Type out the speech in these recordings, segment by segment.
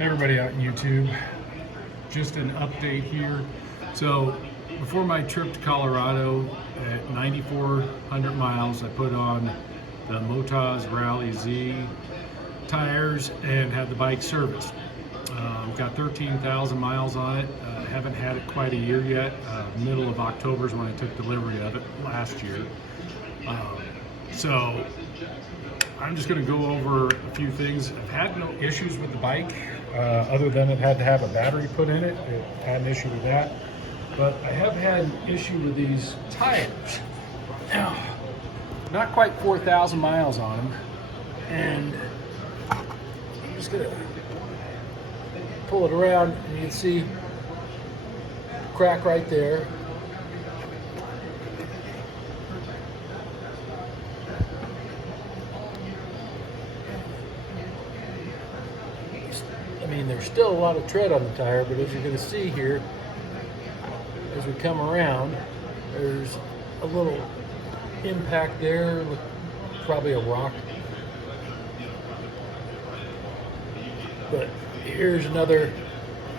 Hey everybody out in YouTube, just an update here. So before my trip to Colorado at 9,400 miles, I put on the Motoz Rally Z tires and had the bike serviced. Got 13,000 miles on it. Haven't had it quite a year yet. Middle of October is when I took delivery of it last year. So I'm just going to go over a few things. I've had no issues with the bike, other than it had to have a battery put in it. It had an issue with that. But I have had an issue with these tires. Now, not quite 4,000 miles on them. And I'm just going to pull it around and you can see crack right there. I mean, there's still a lot of tread on the tire, but as you're going to see here, as we come around, there's a little impact there with probably a rock. But here's another,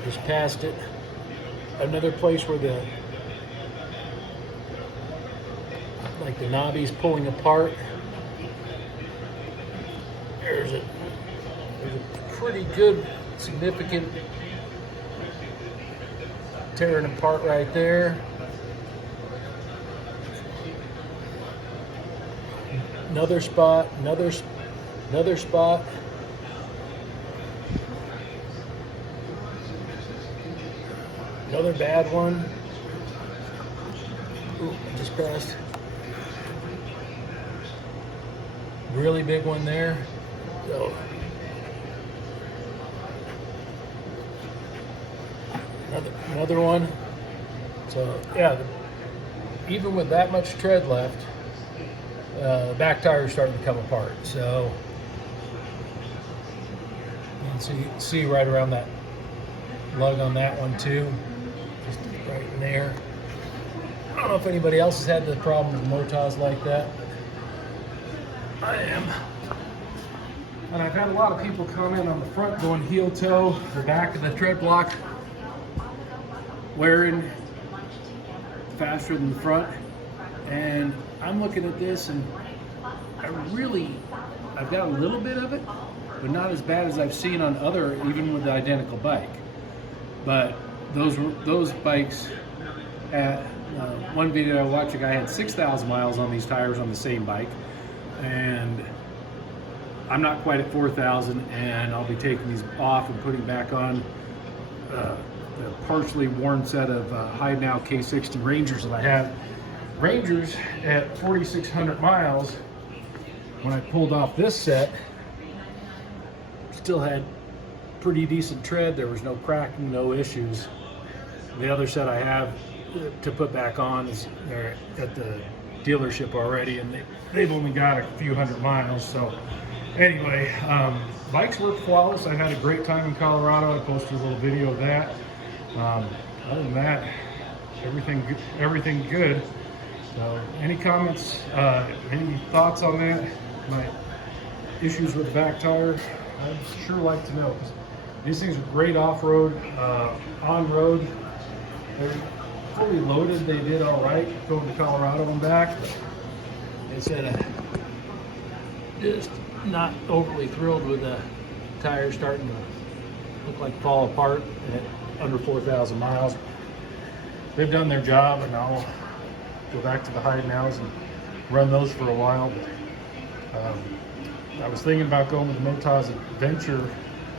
just past it, another place where the knobby's pulling apart. There's a pretty good, significant tearing apart right there. Another spot, another spot. Another bad one. Ooh, I just passed. Really big one there. So another one. So yeah, even with that much tread left, the back tire is starting to come apart. So you can see right around that lug on that one too, just right in there. I don't know if anybody else has had the problem with Motoz like that. I am. And I've had a lot of people comment on the front going heel toe, the back of the tread block wearing faster than the front. And I'm looking at this and I've got a little bit of it, but not as bad as I've seen on other, even with the identical bike. But those bikes, at one video I watched, a guy had 6,000 miles on these tires on the same bike, and I'm not quite at 4,000, and I'll be taking these off and putting back on the partially worn set of Hide Now K60 Rangers that I have. Rangers at 4,600 miles, when I pulled off this set, still had pretty decent tread. There was no cracking, no issues. The other set I have to put back on is they're at the dealership already, and they've only got a few hundred miles. So anyway, bikes work flawless. I had a great time in Colorado. I posted a little video of that. Other than that, everything good. So any comments, any thoughts on that? My issues with the back tire, I'd sure like to know. These things are great off-road, on-road. They're fully loaded. They did all right going to Colorado and back. They said just not overly thrilled with the tires starting to look like fall apart at under 4,000 miles. They've done their job, and I'll go back to the Hide Nows and run those for a while. I was thinking about going with the Motoz Adventure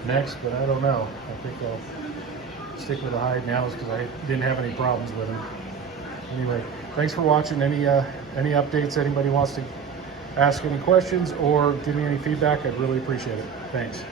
next, but I don't know. I think I'll stick with the Hide Nows because I didn't have any problems with them. Anyway, thanks for watching. Any updates, anybody wants to ask any questions or give me any feedback, I'd really appreciate it. Thanks.